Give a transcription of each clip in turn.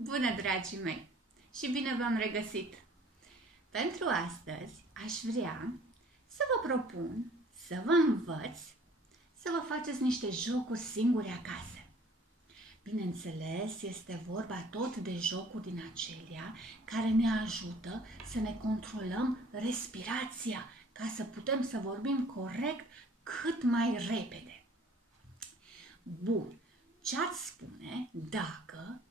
Bună, dragii mei, și bine v-am regăsit! Pentru astăzi aș vrea să vă propun să vă învăț să vă faceți niște jocuri singuri acasă. Bineînțeles, este vorba tot de jocuri din acelea care ne ajută să ne controlăm respirația, ca să putem să vorbim corect cât mai repede. Bun, ce-ați spune dacă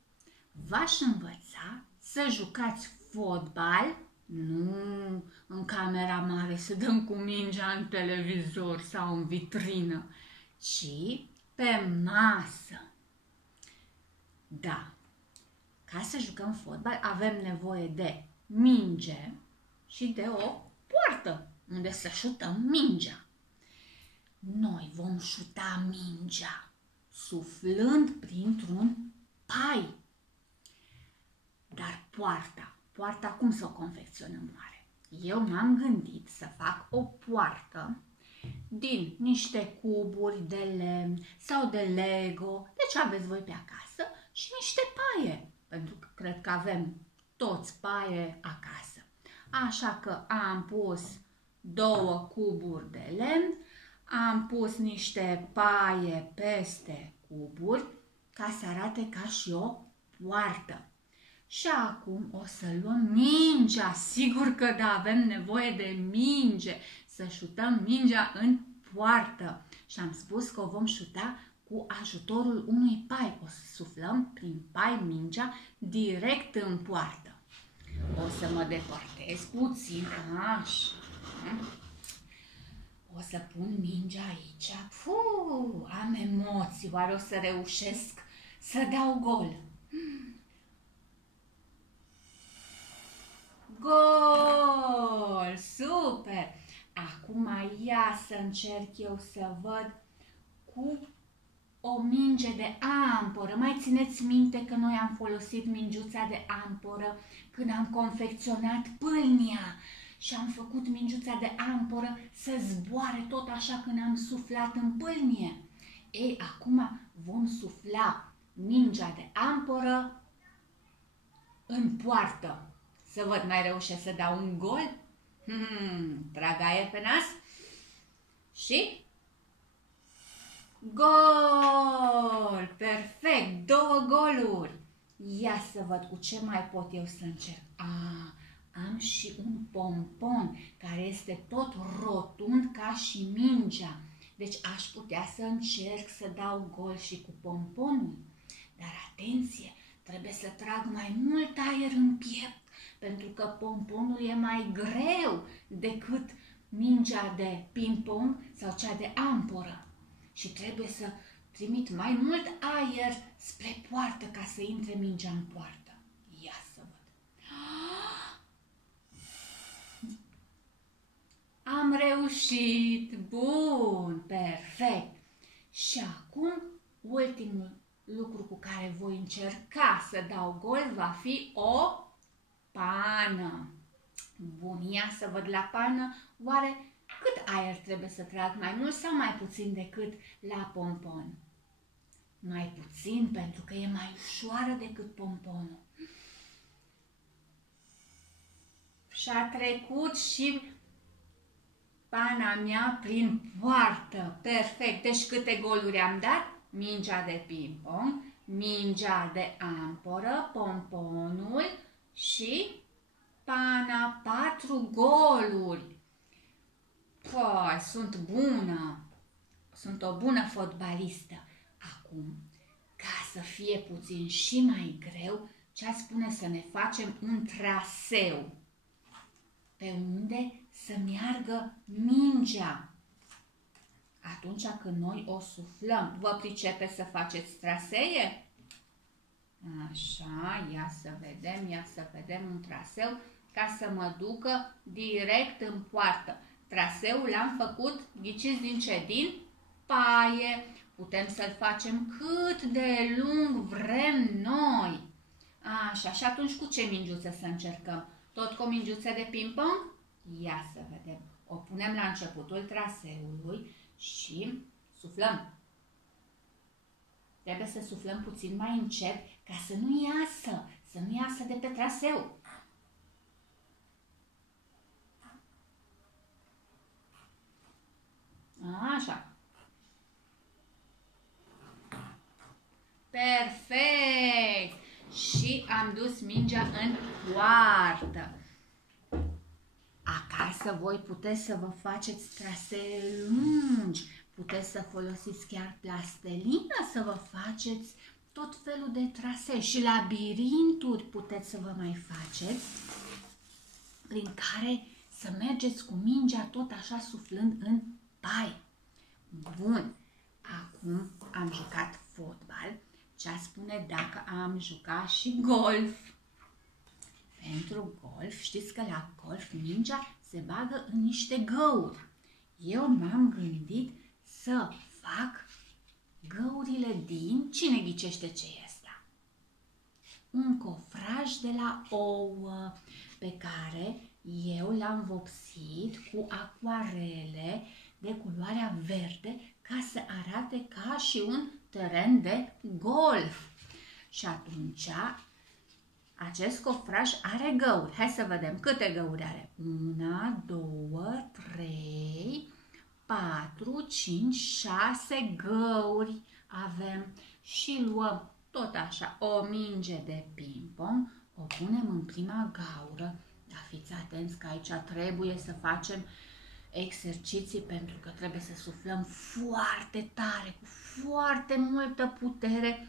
v-aș învăța să jucați fotbal, nu în camera mare să dăm cu mingea în televizor sau în vitrină, ci pe masă. Da, ca să jucăm fotbal avem nevoie de minge și de o poartă unde să șutăm mingea. Noi vom șuta mingea suflând printr-un pai. Dar poarta cum să o confecționăm oare? Eu m-am gândit să fac o poartă din niște cuburi de lemn sau de Lego, deci aveți voi pe acasă, și niște paie, pentru că cred că avem toți paie acasă. Așa că am pus 2 cuburi de lemn, am pus niște paie peste cuburi ca să arate ca și o poartă. Și acum o să luăm mingea, sigur că da, avem nevoie de minge, să șutăm mingea în poartă. Și am spus că o vom șuta cu ajutorul unui pai. O să suflăm prin pai mingea direct în poartă. O să mă depărtez puțin, așa. O să pun mingea aici. Am emoții, oare o să reușesc să dau gol? Gol! Super! Acum ia să încerc eu să văd cu o minge de amporă. Mai țineți minte că noi am folosit mingiuța de amporă când am confecționat pâlnia și am făcut mingiuța de amporă să zboare tot așa când am suflat în pâlnie. Ei, acum vom sufla mingea de amporă în poartă. Să văd, mai reușesc să dau un gol? Trag aer pe nas. Și? Gol! Perfect! 2 goluri! Ia să văd cu ce mai pot eu să încerc. Am și un pompon care este tot rotund ca și mingea. Deci aș putea să încerc să dau gol și cu pomponul. Dar atenție! Trebuie să trag mai mult aer în piept, pentru că pomponul e mai greu decât mingea de ping-pong sau cea de amporă. Și trebuie să trimit mai mult aer spre poartă ca să intre mingea în poartă. Ia să văd. Am reușit! Bun! Perfect! Și acum ultimul lucru cu care voi încerca să dau gol va fi o pană. Bun, ia să văd la pană, oare cât aer trebuie să trag, mai mult sau mai puțin decât la pompon? Mai puțin, pentru că e mai ușoară decât pomponul. Și-a trecut și pana mea prin poartă. Perfect. Deci câte goluri am dat? Mingea de ping-pong, mingea de amporă, pomponul și pana. 4 goluri. Păi, sunt bună. Sunt o bună fotbalistă. Acum, ca să fie puțin și mai greu, ce-ați spune să ne facem un traseu pe unde să meargă mingea atunci când noi o suflăm. Vă pricepeți să faceți trasee? Așa, ia să vedem un traseu ca să mă ducă direct în poartă. Traseul l-am făcut, ghiciți din ce? Din paie. Putem să-l facem cât de lung vrem noi. Așa, și atunci cu ce mingiuță să încercăm? Tot cu o mingiuță de ping-pong? Ia să vedem. O punem la începutul traseului și suflăm. Trebuie să suflăm puțin mai încet ca să nu iasă, să nu iasă de pe traseu. Așa. Perfect! Și am dus mingea în poartă. Acasă voi puteți să vă faceți trasee lungi, puteți să folosiți chiar plastelină să vă faceți tot felul de trasee și labirinturi puteți să vă mai faceți, prin care să mergeți cu mingea tot așa suflând în pai. Bun, acum am jucat fotbal, ce-a spune dacă am jucat și golf? Pentru golf, știți că la golf mingea se bagă în niște găuri. Eu m-am gândit să fac găurile din, cine ghicește ce e asta? Un cofraj de la ouă pe care eu l-am vopsit cu acoarele de culoarea verde ca să arate ca și un teren de golf. Și atunci acest cofraj are găuri. Hai să vedem câte găuri are. 1, 2, 3, 4, 5, 6 găuri avem. Și luăm tot așa o minge de ping-pong, o punem în prima gaură. Dar fiți atenți că aici trebuie să facem exerciții pentru că trebuie să suflăm foarte tare, cu foarte multă putere,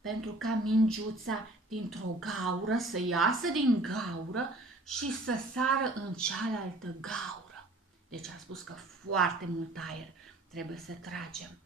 pentru ca mingiuța dintr-o gaură să iasă din gaură și să sară în cealaltă gaură. Deci am spus că foarte mult aer trebuie să tragem.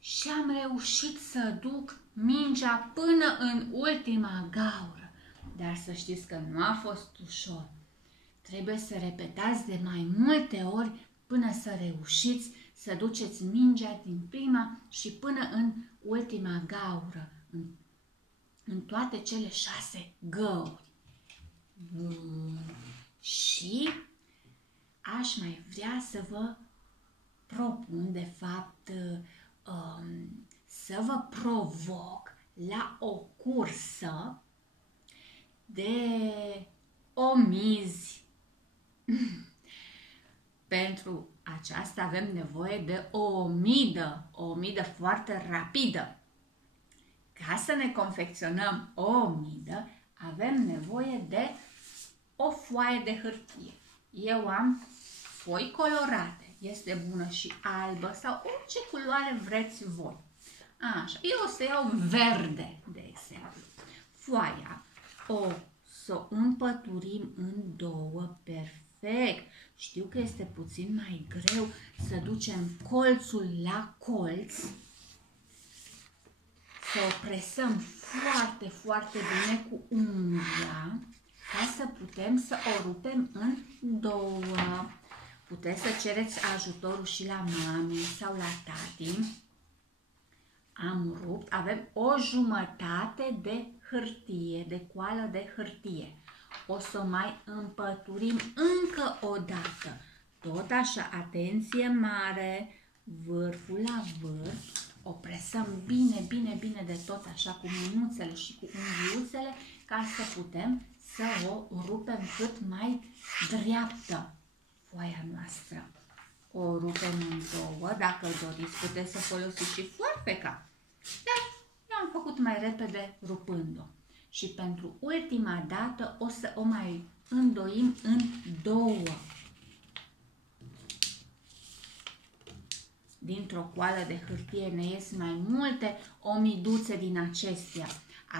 Și am reușit să duc mingea până în ultima gaură. Dar să știți că nu a fost ușor. Trebuie să repetați de mai multe ori până să reușiți să duceți mingea din prima și până în ultima gaură, în toate cele 6 găuri. Bun. Și aș mai vrea să vă propun, de fapt, să vă provoc la o cursă de omizi. Pentru aceasta avem nevoie de o omidă foarte rapidă. Ca să ne confecționăm o omidă, avem nevoie de o foaie de hârtie. Eu am foi colorate. Este bună și albă sau orice culoare vreți voi. Așa, eu o să iau verde, de exemplu. Foaia o să împăturim în două, perfect. Știu că este puțin mai greu să ducem colțul la colț, să o presăm foarte, foarte bine cu unghiua, ca să putem să o rupem în două. Puteți să cereți ajutorul și la mami sau la tati. Am rupt, avem o jumătate de hârtie, de coală de hârtie. O să mai împăturim încă o dată. Tot așa, atenție mare, vârful la vârf. O presăm bine, bine, bine de tot așa cu mânuțele și cu unghiuțele ca să putem să o rupem cât mai dreaptă. Foaia noastră. O rupem în două, dacă doriți puteți să folosiți și foarfeca. Dar eu am făcut mai repede rupând-o. Și pentru ultima dată o să o mai îndoim în două. Dintr-o coală de hârtie ne ies mai multe omiduțe din acestea.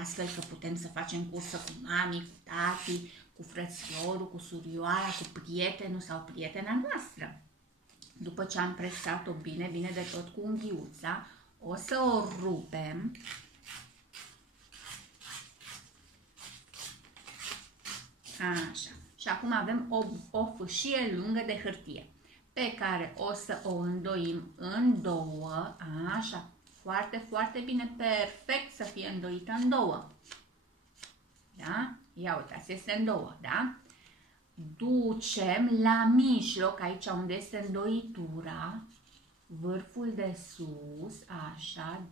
Astfel că putem să facem cursă cu mami, cu tati, cu frățiorul, cu surioara, cu prietenul sau prietena noastră. După ce am presat-o bine, bine de tot cu unghiuța, o să o rupem. Așa. Și acum avem o fâșie lungă de hârtie, pe care o să o îndoim în două. Așa. Foarte, foarte bine, perfect să fie îndoită în două. Da? Ia uitați, este în două, da? ducem la mijloc, aici unde este îndoitura, vârful de sus, așa,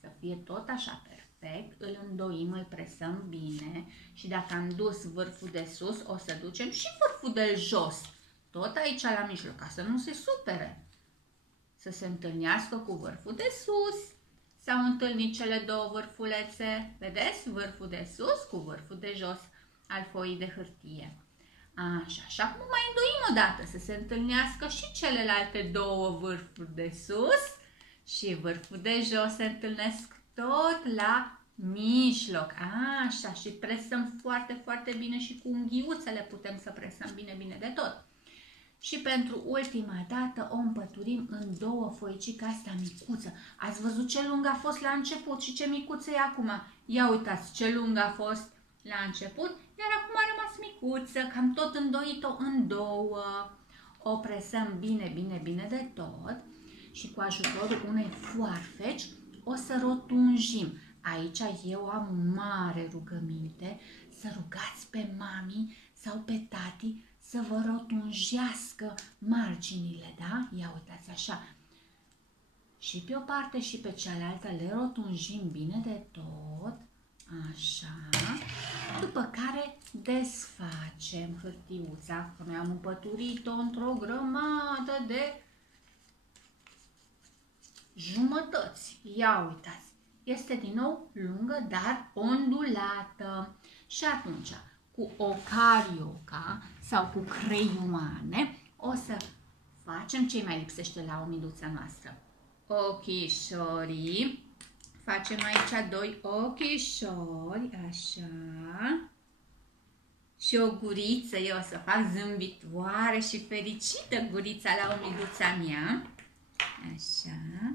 să fie tot așa perfect, îl îndoim, îl presăm bine și dacă am dus vârful de sus, o să ducem și vârful de jos, tot aici la mijloc, ca să nu se supere, să se întâlnească cu vârful de sus. S-au întâlnit cele două vârfulețe, vedeți? Vârful de sus cu vârful de jos al foii de hârtie. Așa, și acum mai îndoim o dată să se întâlnească și celelalte două vârfuri de sus și vârful de jos se întâlnesc tot la mijloc. Așa, și presăm foarte, foarte bine și cu unghiuțele putem să presăm bine, bine de tot. Și pentru ultima dată o împăturim în două foicica asta micuță. Ați văzut ce lungă a fost la început și ce micuță e acum? Ia uitați ce lungă a fost la început, iar acum a rămas micuță, că am tot îndoit-o în două. O presăm bine, bine, bine de tot și cu ajutorul unei foarfeci o să rotunjim. Aici eu am o mare rugăminte să rugați pe mami sau pe tati să vă rotunjească marginile, da? Ia uitați așa. Și pe o parte și pe cealaltă le rotunjim bine de tot. Așa. După care desfacem hârtiuța, că noi am împăturit-o într-o grămadă de jumătăți. Ia uitați. Este din nou lungă, dar ondulată. Și atunci, cu o carioca sau cu creioane, o să facem ce mai lipsește la omiduța noastră. Ochișorii. Facem aici doi ochișori, așa. Și o guriță, eu o să fac zâmbitoare și fericită gurița la omiduța mea. Așa.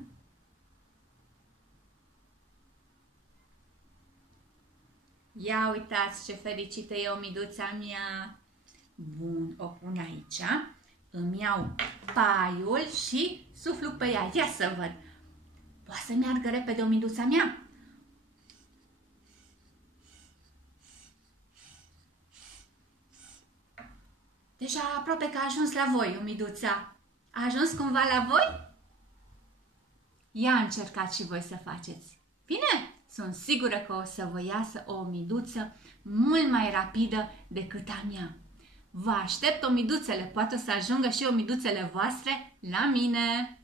Ia uitați ce fericită e omiduța mea. Bun, o pun aici. Îmi iau paiul și suflu pe ea. Ia să văd. Poate să meargă repede omiduța mea? Deja aproape că a ajuns la voi, omiduța. A ajuns cumva la voi? Ia încercați și voi să faceți. Bine? Sunt sigură că o să vă iasă o omiduță mult mai rapidă decât a mea. Vă aștept, omiduțele, poate să ajungă și omiduțele voastre la mine.